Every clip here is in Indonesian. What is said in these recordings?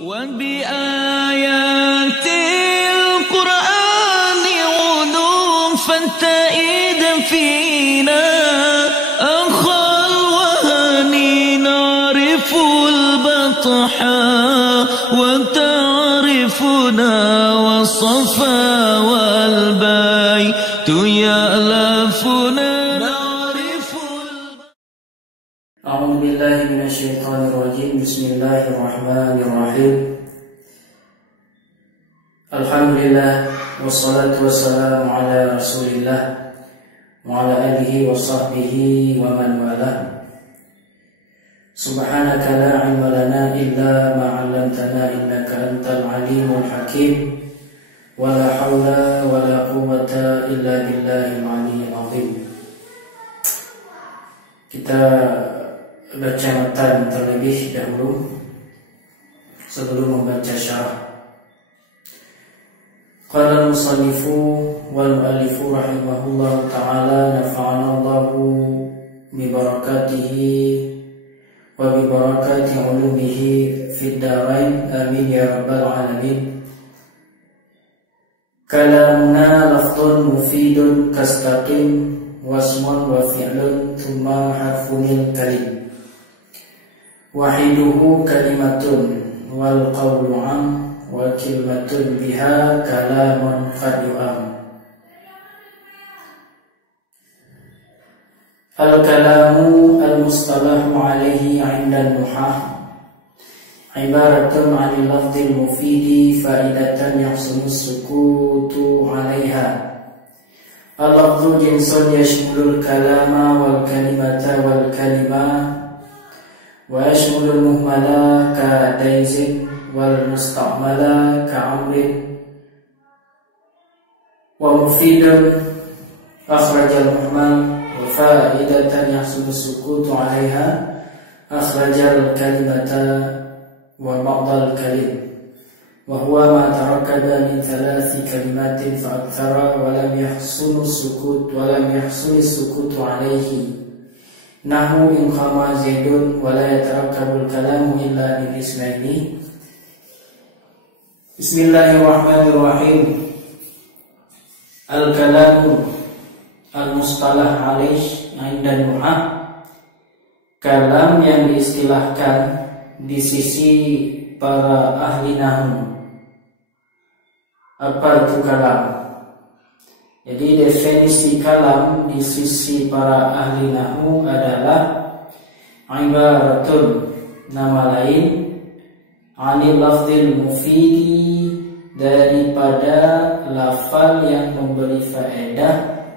وبآيات القرآن علوم فانتئد فينا أخا الوهن نعرف البطحاء وتعرفنا والصفا والبيت يألفنا أعوذ بالله من الشيطان الرجيم بسم الله الرحمن الرحيم الحمد لله والصلاة والسلام على رسول الله وعلى آله وصحبه ومن والاه سبحانك لا علم لنا إلا ما علمتنا إنك أنت العليم الحكيم ولا حول ولا قوة إلا بالله العلي العظيم. Kita baca matan terlebih dahulu sebelum membaca syarah. Qala al-musannifu wal mu'allifu rahimahullahu ta'ala nafa'ana Allahu bi barakatihi wa bi barakati ulumihi fid darain amin ya rabbal alamin. Kalamna lafdun mufidun kastaqim wasmun wa fi'lun thumma harfunil kalim. Wahiduhu kalimatun wal qawlu am wa kalimatun biha kalamun fadu'am. Al-kalamu al-mustalahu alaihi 'inda al-nuhah ibaratun 'anil lafdhil mufidi fa'idatan yahsunu sukutu 'alaiha. Al-lafdhu jinsun yashmulul kalama wal kalimata wal kalimah wa yashmulul muhmala ka daizin wal musta'mala ka amrin wa mufidun akhrajal muhmal wa fa'idatan yahsulu sukutu 'alaiha akhrajal kalimata wa ba'dal kalim wa huwa ma tarakkaba min thalathi kalimatin fa akthara wa lam yahsulu sukutu 'alaihi. Nahu in khama zaidun wa la yatarakkabul kalamu illa bil ismaini. Bismillahirrahmanirrahim. Al-kalamu al-mustalah alaih 'inda nuhah, kalam yang diistilahkan di sisi para ahli nahwu. Apa itu kalam? Jadi definisi kalam di sisi para ahli nahwu adalah ibaratun, nama lain, 'anil lafdhil mufidi, daripada lafal yang memberi faedah,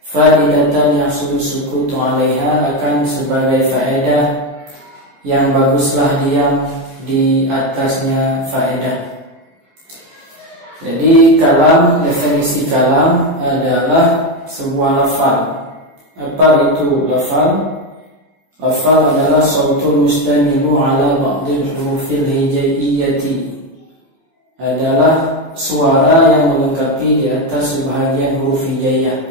faidatan yahsulu sukutu 'alaiha, akan sebagai faedah yang baguslah diam di atasnya faedah. Jadi kalam, definisi kalam adalah sebuah lafal. Apa itu lafal? Lafal adalah sautul mustamilu ala ba'dil hurufil hijaiyati, adalah suara yang melengkapi di atas sebahagian huruf hijaiyah.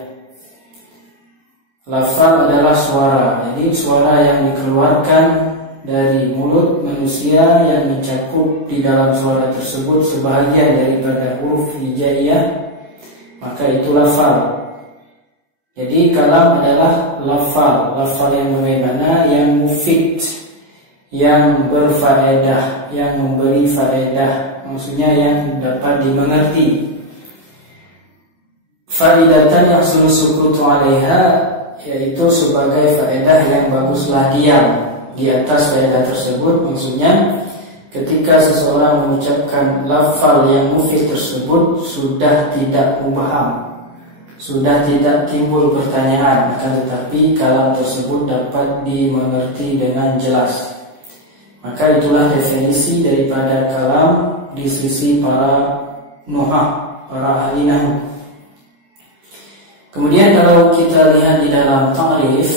Lafal adalah suara, jadi suara yang dikeluarkan dari mulut manusia yang mencakup di dalam suara tersebut sebahagian daripada huruf hijaiyah, maka itu lafal. Jadi kalam adalah lafal. Lafal yang bagaimana? Yang mufid, yang berfaedah, yang memberi faedah, maksudnya yang dapat dimengerti. Faidatan yang sukutu 'alaiha, yaitu sebagai faedah yang baguslah diam di atas faedah tersebut. Maksudnya ketika seseorang mengucapkan lafal yang mufid tersebut sudah tidak mubham, sudah tidak timbul pertanyaan, akan tetapi kalam tersebut dapat dimengerti dengan jelas. Maka itulah definisi daripada kalam di sisi para nuhah, para ahli nahwu. Kemudian kalau kita lihat di dalam ta'rif,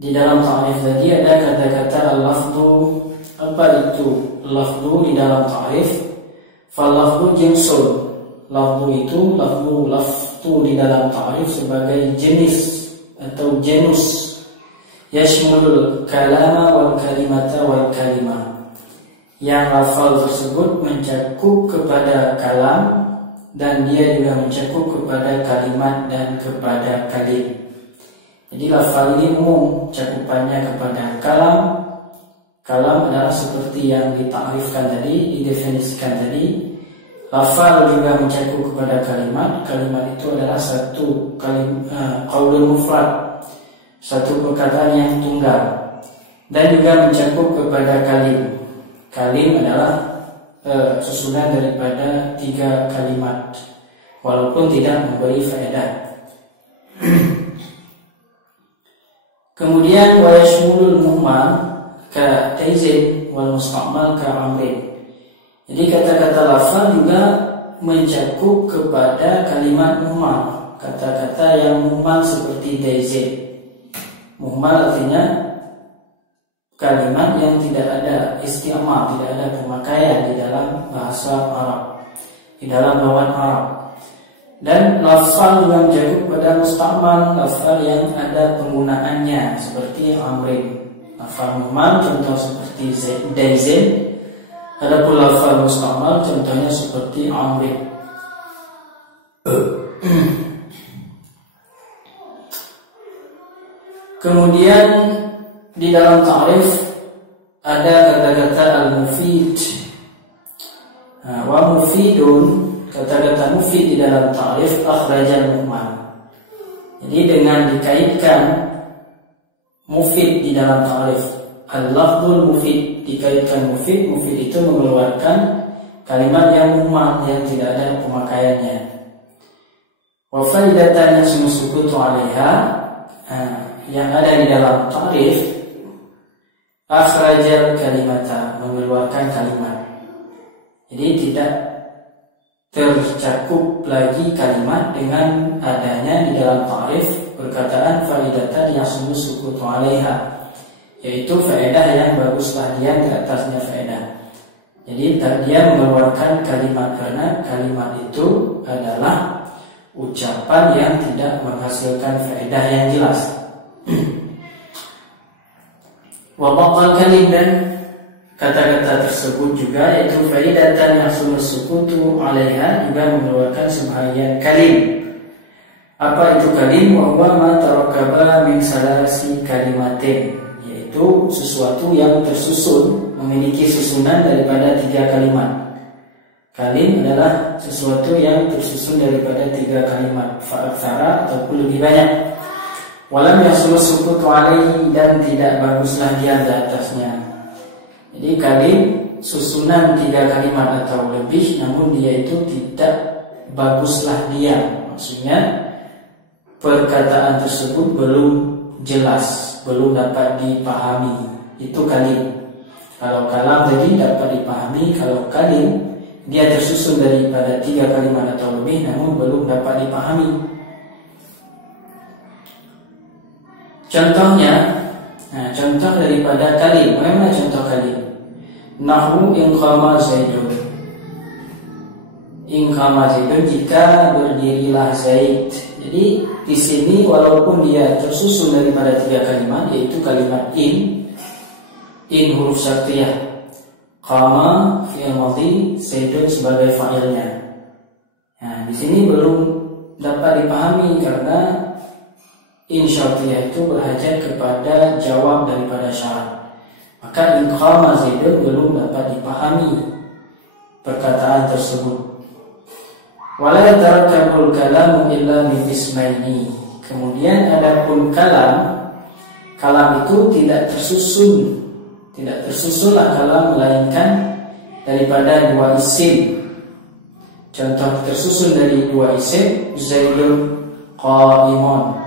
di dalam ta'rif tadi ada kata-kata al-lafdu. Apa itu lafdu di dalam ta'rif? Fal-lafdu jinsun. Lafdu itu, lafdu di dalam ta'rif sebagai jenis atau genus. Yashmulul kalama wal kalimata wal kalimah. yang lafal tersebut mencakup kepada kalam dan dia juga mencakup kepada kalimat dan kepada kalim. Jadi lafal ini umum, cakupannya kepada kalam. Kalam adalah seperti yang ditakrifkan tadi, didefinisikan tadi. Lafal juga mencakup kepada kalimat. Kalimat itu adalah satu qaulun mufrad, satu perkataan yang tunggal, dan juga mencakup kepada kalim. Kalim adalah susunan daripada 3 kalimat, walaupun tidak memberi faedah. Kemudian wa yashmulul muhmal ka taizin wal musta'mal ka amrin. Jadi kata-kata lafal juga mencakup kepada kalimat muhmal, kata-kata yang muhmal seperti daizin. Muhmal artinya kalimat yang tidak ada isti'mal, tidak ada pemakaian di dalam bahasa Arab, di dalam lawan Arab. Dan lafal juga mencakup pada musta'mal, lafal yang ada penggunaannya seperti amrin. Lafal muhmal contoh seperti daizin, adapun lafal musta'mal contohnya seperti amrin. Kemudian di dalam ta'rif ada kata-kata al-mufid wa mufidun. Kata-kata mufid di dalam ta'rif akhrajal muhmal. Jadi dengan dikaitkan mufid di dalam ta'rif, al-lafzul mufid, dikaitkan mufid, mufid itu mengeluarkan kalimat yang muhmal, yang tidak ada pemakaiannya. Wa faidatan yasmu sukutu 'alaiha, yang ada di dalam ta'rif akhrajal kalimata, mengeluarkan kalimat. Jadi tidak tercakup lagi kalimat dengan adanya di dalam ta'rif perkataan faidatan yang sungguh sukutu 'alaiha, yaitu faedah yang baguslah dia di atasnya faedah. Jadi dia mengeluarkan kalimat karena kalimat itu adalah ucapan yang tidak menghasilkan faedah yang jelas. Wa baqal kalim, dan kata-kata tersebut juga yaitu faidatan yang sumber sukutu 'alaiha juga mengeluarkan sebahagian kalim. Apa itu kalim? Wa huwa ma tarakkaba min salasi kalimatin, yaitu sesuatu yang tersusun, memiliki susunan daripada 3 kalimat. Kalim adalah sesuatu yang tersusun daripada 3 kalimat, fa'aksara ataupun lebih banyak. Walam yasul sukutu 'alaihi, dan tidak baguslah dia di atasnya. Jadi kalim susunan 3 kalimat atau lebih, namun dia itu tidak baguslah dia. Maksudnya perkataan tersebut belum jelas, belum dapat dipahami. Itu kalim. Kalau kalam tadi dapat dipahami, kalau kalim dia tersusun daripada 3 kalimat atau lebih, namun belum dapat dipahami. Contohnya, contoh daripada kalim. Bagaimana contoh kalim? Nahu in qama Zaidun. In qama Zaidun, jika berdirilah Zaid. Jadi di sini walaupun dia tersusun daripada 3 kalimat, yaitu kalimat in huruf syartiyah, qama fi'il madhi, Zaidun sebagai fa'ilnya. Nah, di sini belum dapat dipahami karena in syartiyah itu berhajat kepada jawab daripada syarat. Maka in qama Zaidun belum dapat dipahami perkataan tersebut. Wala yatarakkabul kalamu illa min ismaini. Kemudian adapun kalam itu tidak tersusunlah kalam melainkan daripada 2 isim. Contoh tersusun dari 2 isim, Zaidun qa'imun.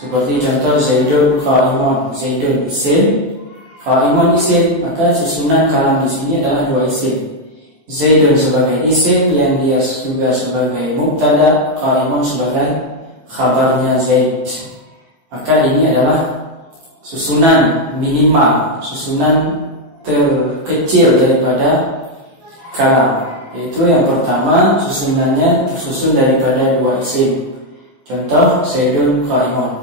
Seperti contoh Zaidun qa'imun, Zaidun isim, qa'imun isim, maka susunan kalam di sini adalah 2 isim. Zaidun sebagai isim yang dia juga sebagai mubtada, qa'imun sebagai khabarnya Zaid. Maka ini adalah susunan minimal, susunan terkecil daripada kalam. Yaitu yang pertama, susunannya tersusun daripada 2 isim. Contoh Zaidun qa'imun.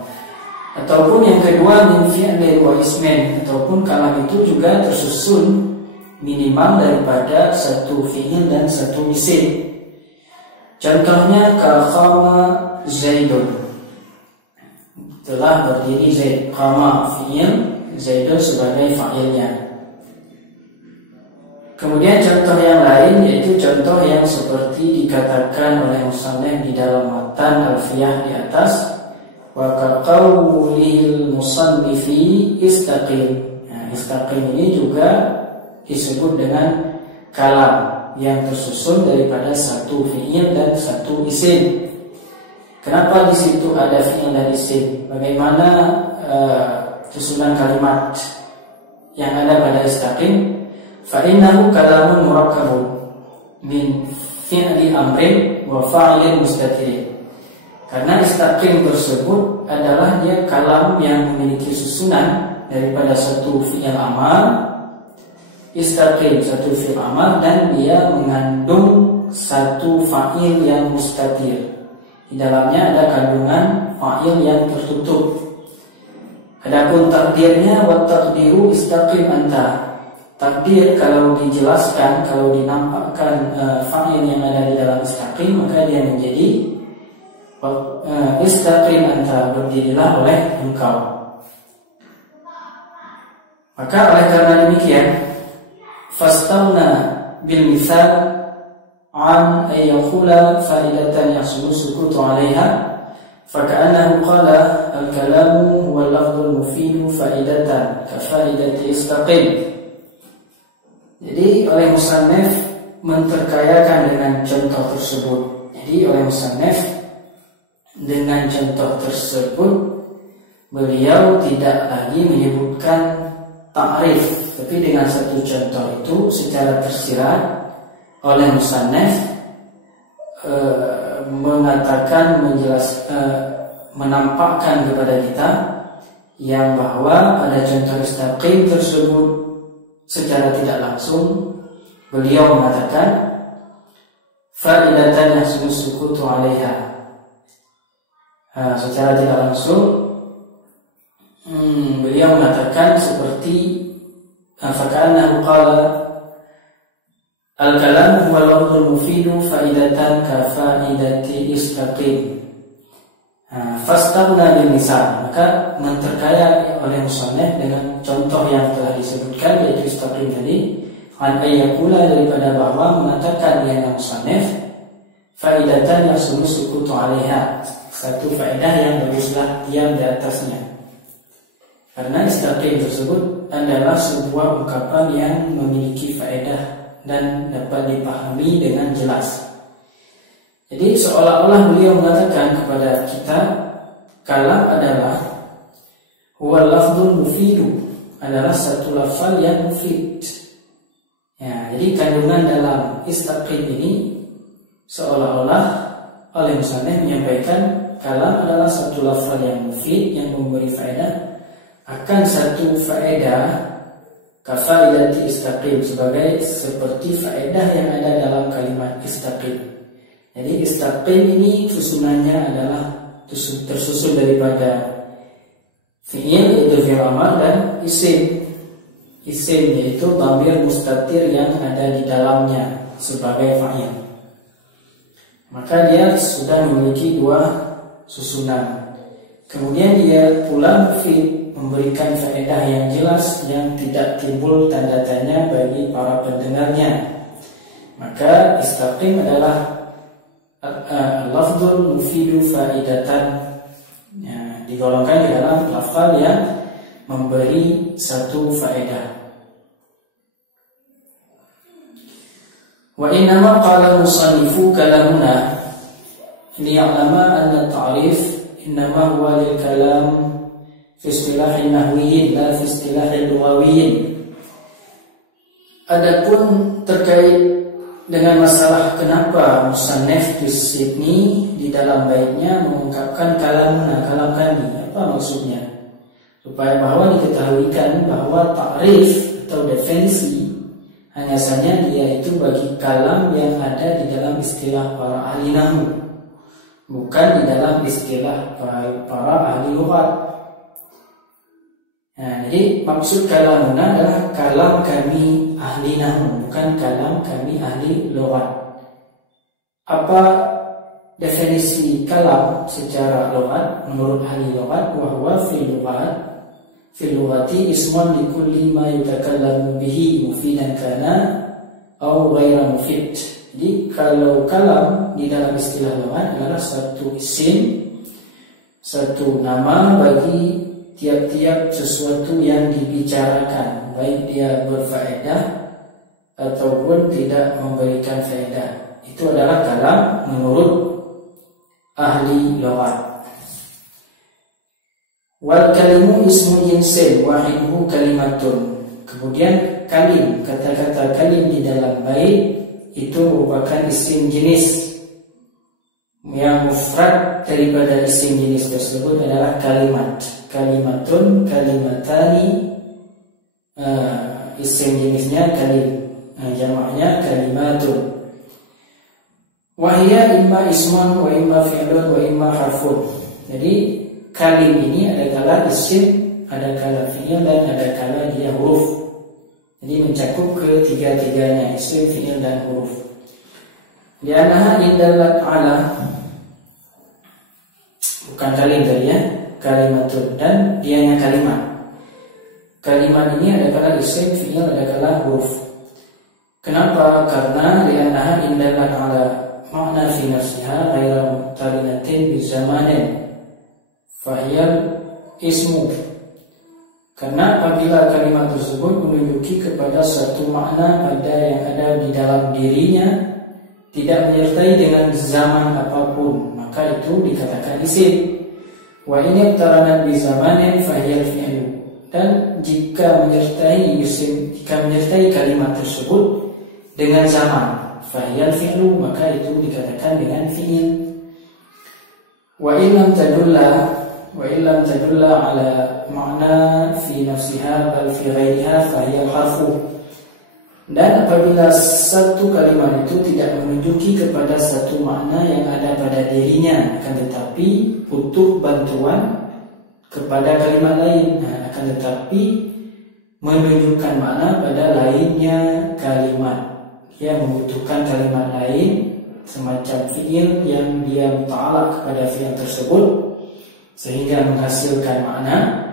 Ataupun yang kedua min fi'lin wa ismin, ataupun kalam itu juga tersusun minimal daripada satu fi'il dan satu isim. Contohnya qama Zaidun, telah berdiri Zaid. Qama fi'il, Zaidun sebagai fa'ilnya. Kemudian contoh yang lain yaitu contoh yang seperti dikatakan oleh musannif di dalam matan Alfiyah di atas, wa kaqaulil musannifi istaqim. Nah, istaqim ini juga disebut dengan kalam yang tersusun daripada satu fi'il dan satu isim. Kenapa di situ ada fi'il dan isim? Bagaimana susunan kalimat yang ada pada istaqim? Fa'innahu kalamun murakkabun min fi'li amrin wa fa'ilin mustatir. Karena istaqim tersebut adalah dia kalam yang memiliki susunan daripada satu fi'il amal, istaqim satu fi'il amal, dan dia mengandung satu fa'il yang mustatir. Di dalamnya ada kandungan fa'il yang tertutup. Adapun takdirnya wa taqdiru istaqim anta. Takdir kalau dijelaskan, kalau dinampakkan fa'il yang ada di dalam istaqim, maka dia menjadi istaqim anta, berdirilah oleh engkau. Maka oleh karena demikian, fastamna bil misal an ayyakula fa'idatan yahsulu sukutu 'alaiha, faka'annahu qala al-kalamu huwa al-lafdhul mufidu fa'idatan ka fa'idati istaqim. Jadi oleh musannif menterkayakan dengan contoh tersebut. Jadi oleh musannif dengan contoh tersebut beliau tidak lagi menyebutkan ta'rif, tapi dengan satu contoh itu secara tersirat oleh musannif mengatakan, menampakkan kepada kita yang bahwa pada contoh istaqim tersebut secara tidak langsung beliau mengatakan fa'idatan yahsulu sukutu 'alaiha. Secara tidak langsung beliau mengatakan seperti faka'annahu qala al-kalam huwa al-lafdhul mufidu fa'idatan ka fa'idati istaqim. Fastamna bil misal, maka menterkaya oleh musannif dengan contoh yang telah disebutkan yaitu istaqim tadi, an ayyakula daripada bahwa mengatakan dia musannif faidatan yang sukutu 'alaiha, satu faedah yang baguslah diam di atasnya. Karena istaqim tersebut adalah sebuah ungkapan yang memiliki faedah dan dapat dipahami dengan jelas. Jadi seolah-olah beliau mengatakan kepada kita, kalam adalah huwal lafdhul mufidu, adalah satu lafal yang mufid. Ya, jadi kandungan dalam istaqim ini seolah-olah oleh musannif menyampaikan kalam adalah satu lafal yang mufid, yang memberi faedah, akan satu faedah kafaidati istaqim, sebagai seperti faedah yang ada dalam kalimat istaqim. Jadi istaqim ini susunannya adalah tersusun daripada fi'il yaitu fi'il amar dan isim. Isim yaitu dhamir mustatir yang ada di dalamnya sebagai fa'il. Maka dia sudah memiliki dua susunan. Kemudian dia pula mufid, memberikan faedah yang jelas yang tidak timbul tanda tanya bagi para pendengarnya. Maka istaqim adalah lafdhul mufidu faidatan, ya, digolongkan di dalam lafal yang memberi satu faedah. Wa innama qala musannifu kalamuna liya'lama anna ta'rif innama huwa lil kalam fi istilahi nahwiyyin la fi istilahi lughawiyyin. Adapun terkait dengan masalah kenapa musannif di sini di dalam baitnya mengungkapkan kalamuna, kalam kami, apa maksudnya? Supaya bahwa diketahuikan bahwa ta'rif atau definisi hanya saja dia itu bagi kalam yang ada di dalam istilah para ahli nahwu, bukan di dalam istilah para ahli lughat. Nah, jadi maksud kalamuna adalah kalam kami ahli nahwu, bukan kalam kami ahli lughat. Apa definisi kalam secara lughat menurut ahli lughat? Wa huwa fil lughati ismun li kulli ma yutakallamu bihi mufidan kana aw ghairu mufid. Jadi kalau kalam di dalam istilah lughat adalah satu isim, satu nama bagi tiap-tiap sesuatu yang dibicarakan, baik dia berfaedah ataupun tidak memberikan faedah. Itu adalah kalam menurut ahli lughat. Wal kalimu ismu jinsin wahiduhu kalimatun. Kemudian kalim, kata-kata kalim di dalam bait itu merupakan isim jenis. Yang mufrad daripada isim jenis tersebut adalah kalimat. Kalimatun, kalimatani, isim jenisnya kalim, jamaknya kalimatun. Wahia imma ismun wa imma fi'lun wa imma harfun. Jadi kalim ini ada kala isim, ada kala fi'il, dan ada kala dia huruf. Jadi mencakup ketiga-tiganya, isim, fi'il, dan huruf. Li'annaha indallat ala, bukan kalim tadi ya, kalimatun, dan dianya kalimat. Kalimat ini ada kala isim, fi'il, ada kala huruf. Kenapa? Karena li'annaha indallat ala makna fi nafsiha ghairu muqtarinatin bizamanin fahiyal ismu. Karena apabila kalimat tersebut menunjuki kepada satu makna pada yang ada di dalam dirinya, tidak menyertai dengan zaman apapun, maka itu dikatakan isim. Wa in iqtaranat bizamanin fahiyal fi'lu. Dan jika menyertai isim, jika menyertai kalimat tersebut dengan zaman, fahiyal fi'lu, maka itu dikatakan dengan fi'il. Wa illam tadulla ala makna fi nafsiha bal fi ghairiha fahiyal harfu. Dan apabila satu kalimat itu tidak menunjuki kepada satu makna yang ada pada dirinya, akan tetapi butuh bantuan kepada kalimat lain, akan tetapi menunjukkan makna pada lainnya kalimat, dia membutuhkan kalimat lain semacam fi'il yang dia muta'alaq kepada fi'il tersebut sehingga menghasilkan makna,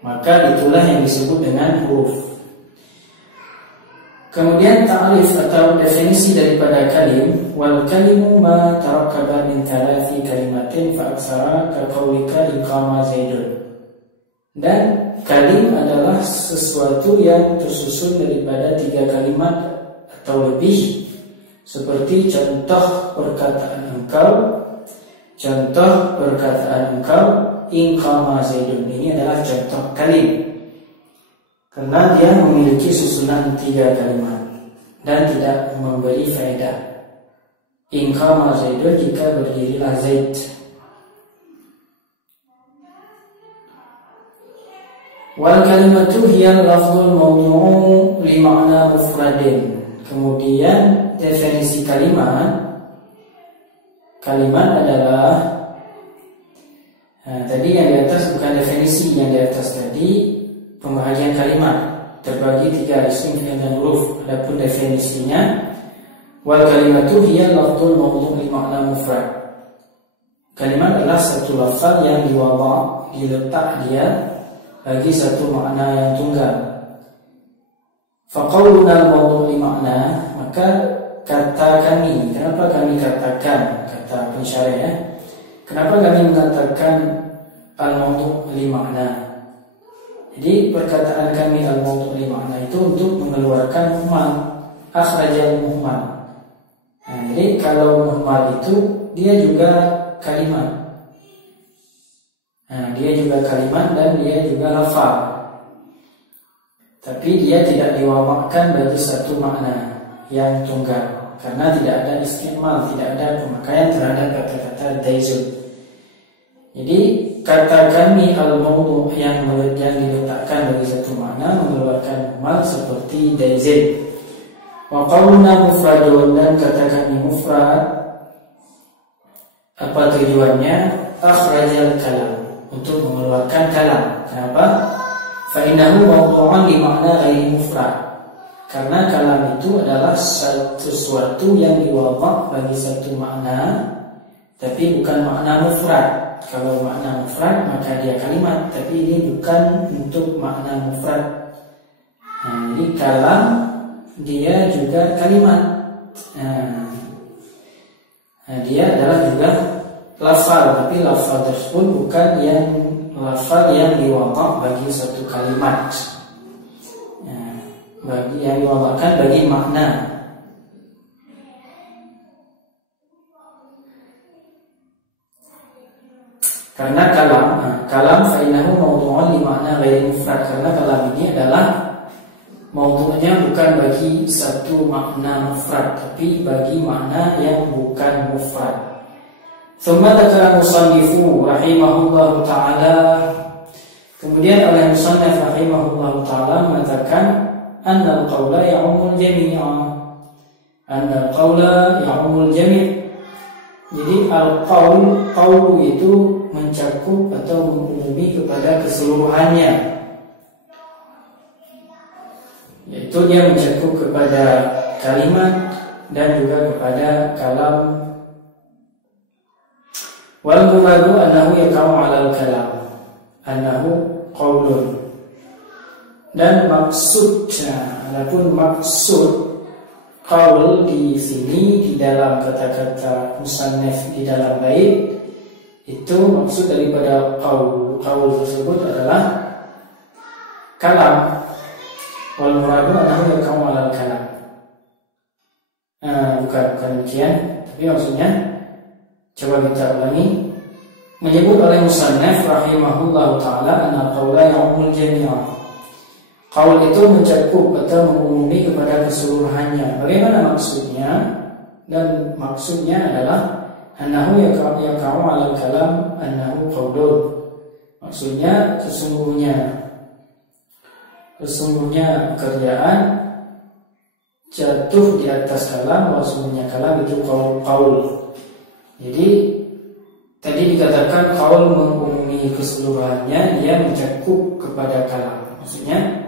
maka itulah yang disebut dengan huruf. Kemudian ta'rif atau definisi daripada kalim, wal kalimu ma tarakkaba min thalathi kalimatin fa aksara ka qaulika iqama zaidun. Dan kalim adalah sesuatu yang tersusun daripada 3 kalimat atau lebih, seperti contoh perkataan engkau, iqama zaidun. Ini adalah contoh kalim karena dia memiliki susunan 3 kalimat dan tidak memberi faedah. Iqama zaidun, jika berdirilah Zaid. Wal kalimatu hiya lafzul mawdu'u li ma'na mufradin. Kemudian definisi kalimat adalah tadi yang di atas bukan definisi, yang di atas tadi pembahagian kalimat terbagi 3, isim, fi'il, dan huruf. Adapun definisinya, wal kalimatu hiya lafzul mawdu' li ma'na mufrad. Kalimat adalah satu lafaz yang diletak dia bagi satu makna yang tunggal. Faqauluna mawdu' li ma'na, maka kata kami, kenapa kami katakan, kata pensyarah ya, kenapa kami mengatakan al-mawdu' li ma'na? Jadi perkataan kami al-mawdu' li ma'na itu untuk mengeluarkan muhmal, akhrajal muhmal. Jadi kalau muhmal itu dia juga kalimat. Dia juga kalimat dan dia juga lafaz. Tapi dia tidak diwamakkan bagi satu makna yang tunggal, karena tidak ada istimal, tidak ada pemakaian terhadap kata-kata daizun. Jadi kata kami al-mawdu' yang diletakkan bagi satu makna mengeluarkan muhmal seperti daizin. Wa qauluna mufradun, dan kata kami mufrad, apa tujuannya? Akhrajal kalam, untuk mengeluarkan kalam. Kenapa? Fa innahu mawdu'un li makna ghairi mufrad. Karena kalam itu adalah sesuatu yang diwabak bagi satu makna, tapi bukan makna mufrad. Kalau makna mufrad maka dia kalimat, tapi ini bukan untuk makna mufrad. Jadi kalam dia juga kalimat. Dia adalah juga lafal, tapi lafal tersebut bukan lafal yang diwabak bagi satu kalimat. Bagi yang diwabakkan bagi makna. Karena kalam fainahu mawdu'un li makna ghairi mufrad. Karena kalam ini adalah mawdu'nya bukan bagi satu makna mufrad, tapi bagi makna yang bukan mufrad. Thumma dzakara musannifu rahimahullahu taala. Kemudian oleh musannif rahimahullahu taala mengatakan anna al-qawla ya'ummul jami'a. Anna al-qawla ya'ummul jami'. Jadi al-qawl itu mencakup atau mengumumi kepada keseluruhannya. Yaitu dia mencakup kepada kalimat dan juga kepada kalam. Wal muradu annahu yaqa'u 'alal kalam. Annahu qawlun. Dan maksudnya, adapun maksud qaul di sini di dalam kata-kata musannif di dalam bait itu maksud daripada qaul tersebut adalah kalam. Wal muradu annahu yaqa'u 'alal kalam. Bukan demikian, tapi maksudnya coba kita ulangi. Menyebut oleh musannif rahimahullahu taala anna qaula ya'ummul jami'a. Qaul itu mencakup atau mengumumi kepada keseluruhannya. Bagaimana maksudnya? Dan maksudnya adalah annahu yaqa'u 'alal kalam annahu qaulun. Maksudnya sesungguhnya pekerjaan jatuh di atas kalam, maksudnya kalam itu qaul. Jadi tadi dikatakan qaul mengumumi keseluruhannya, dia mencakup kepada kalam. Maksudnya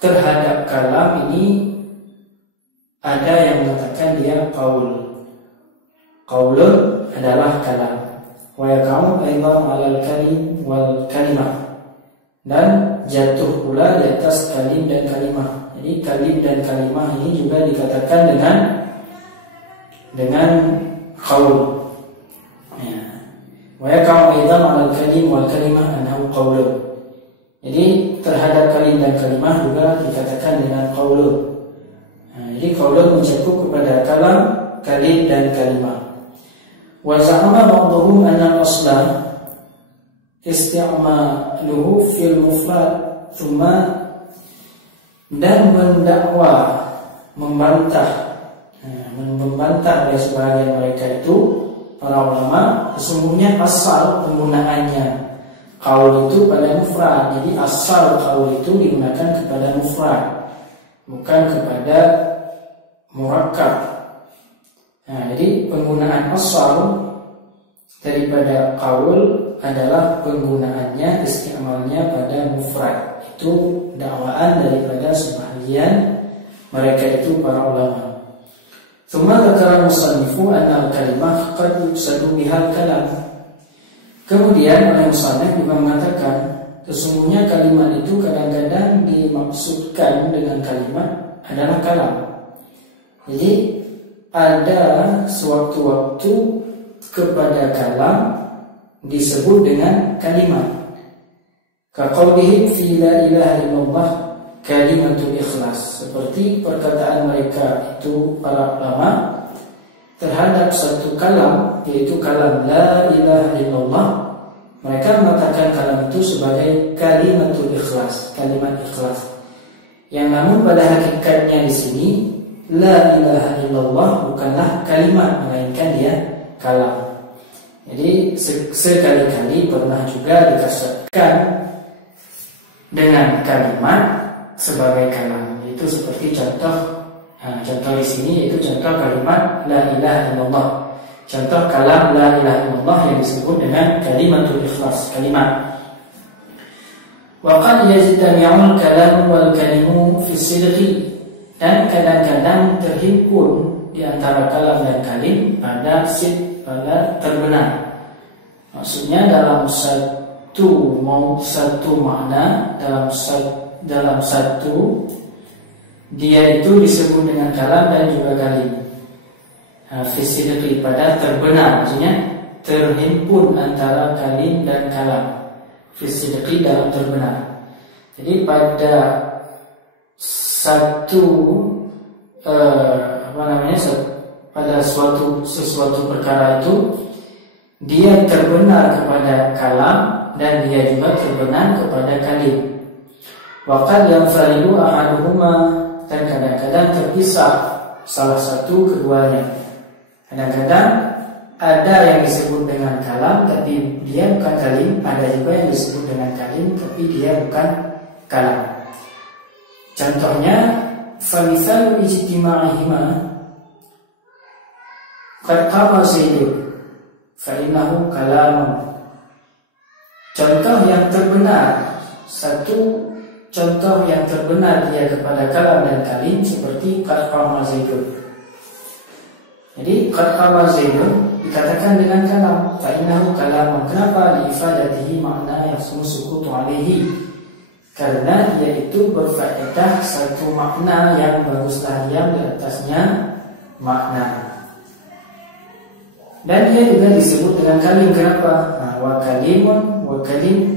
terhadap kalam ini ada yang mengatakan dia qaul. Qaulun adalah kalam. Wa yaqa'u aidan 'alal kalim wal kalimah. Dan jatuh pula di atas kalim dan kalimah. Jadi kalim dan kalimah ini juga dikatakan dengan qaul. Wa yaqa'u aidan 'alal kalim wal kalimah annahu qaulun. Jadi terhadap kalim dan kalimah juga dikatakan dengan qaulun. Jadi qaulun mencakup kepada kalam, kalim dan kalimah. Wa za'ama ba'dhum anna al-asla isti'maluhu fil mufrad thumma, dan mendakwa membantah oleh sebagian mereka itu para ulama, sesungguhnya asal penggunaannya qaul itu pada mufrad. Jadi asal qaul itu digunakan kepada mufrad, bukan kepada murakkab. Jadi penggunaan asal daripada qaul adalah penggunaannya, isti'malnya pada mufrad. Itu dakwaan daripada sebagian mereka itu para ulama. Tsumma dzakara musannifu anna al-kalimah qad yuqsadu bihal kalam. Kemudian oleh musannif juga mengatakan sesungguhnya kalimat itu kadang-kadang dimaksudkan dengan kalimat adalah kalam. Jadi ada sewaktu-waktu kepada kalam disebut dengan kalimat. Kaqaulihim fi la ilaha illallah kalimatul ikhlas. Seperti perkataan mereka itu para ulama terhadap satu kalam, yaitu kalam la ilaha illallah. Mereka mengatakan kalam itu sebagai kalimatul ikhlas, kalimat ikhlas. Yang namun pada hakikatnya di sini la ilaha illallah bukanlah kalimat, melainkan dia kalam. Jadi sekali-kali pernah juga dikasihkan dengan kalimat sebagai kalam. Itu seperti contoh di sini, yaitu contoh kalimat la ilaha illallah. Contoh kalam la ilaha illallah yang disebut dengan kalimatul ikhlas, kalimat. Wa qad yajtami'ul kalam wal kalimu fi sidqi dan kadang-kadang terhimpun di antara kalam dan kalim pada pada terbenar. Maksudnya dalam satu makna, dalam satu dia itu disebut dengan kalam dan juga kalim. Fisidqi pada terbenar, maksudnya terhimpun antara kalim dan kalam. Fisidqi dalam terbenar. Jadi pada pada sesuatu perkara itu dia terbenar kepada kalam dan dia juga terbenar kepada kalim. Waqad yanfaridu ahaduhuma, dan kadang-kadang terpisah salah satu keduanya. Kadang-kadang ada yang disebut dengan kalam tapi dia bukan kalim, ada juga yang disebut dengan kalim tapi dia bukan kalam. Contohnya, famisal ijtima'ihima qad qama Zaidun fa innahu kalamun. Contoh yang terbenar, satu contoh yang terbenar dia kepada kalam dan kalim seperti qad qama Zaidun. Jadi qad qama Zaidun dikatakan dengan kalam, fa innahu kalamun. Kenapa? Li ifadatihi makna yang sukutu alaihi, karena dia itu berfaedah satu makna yang baguslah diam di atasnya makna. Dan dia juga disebut dengan kalim. Kenapa? Wa kalimun wa kalim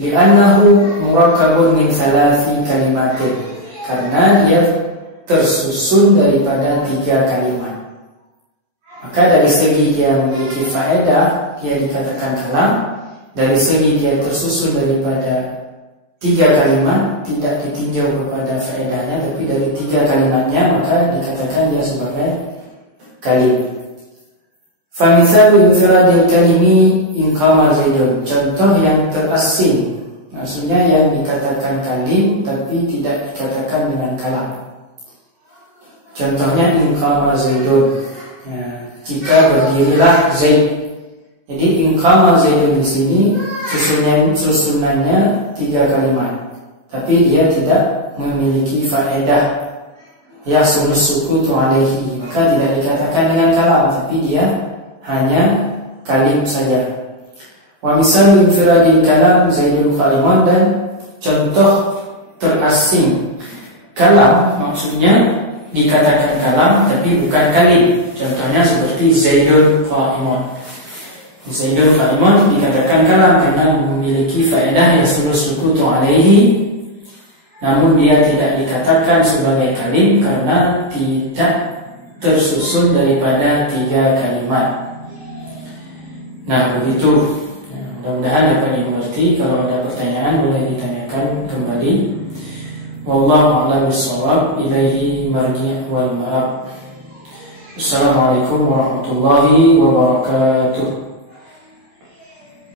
li'annahu murakkabun min thalathi kalimatin, karena dia tersusun daripada 3 kalimat. Maka dari segi dia memiliki faedah, dia dikatakan kalam. Dari segi dia tersusun daripada 3 kalimat, tidak ditinjau kepada faedahnya, tapi dari 3 kalimatnya maka dikatakan dia sebagai kalim. Famisalu infradil kalimi in qama Zaidun. Contoh yang terasing, maksudnya yang dikatakan kalim tapi tidak dikatakan dengan kalam. Contohnya in qama Zaidun, jika berdirilah Zaid. Jadi in qama Zaidun di sini susunannya 3 kalimat, tapi dia tidak memiliki faedah ya sukutu alaihi, maka tidak dikatakan dengan kalam, tapi dia hanya kalim saja. Wa misal infiradil kalam Zaidun kalimun, dan contoh terasing kalam maksudnya dikatakan kalam tapi bukan kalim. Contohnya seperti Zaidun qaimun. Zaidun qaimun dikatakan kalam karena memiliki faedah yang sukutu alaihi, namun dia tidak dikatakan sebagai kalim karena tidak tersusun daripada 3 kalimat. Nah, begitu. Mudah-mudahan dapat dimengerti. Kalau ada pertanyaan boleh ditanyakan kembali. Wallahu a'lam bishawab. Ilaihi marji' wal ma'ab. Assalamualaikum warahmatullahi wabarakatuh.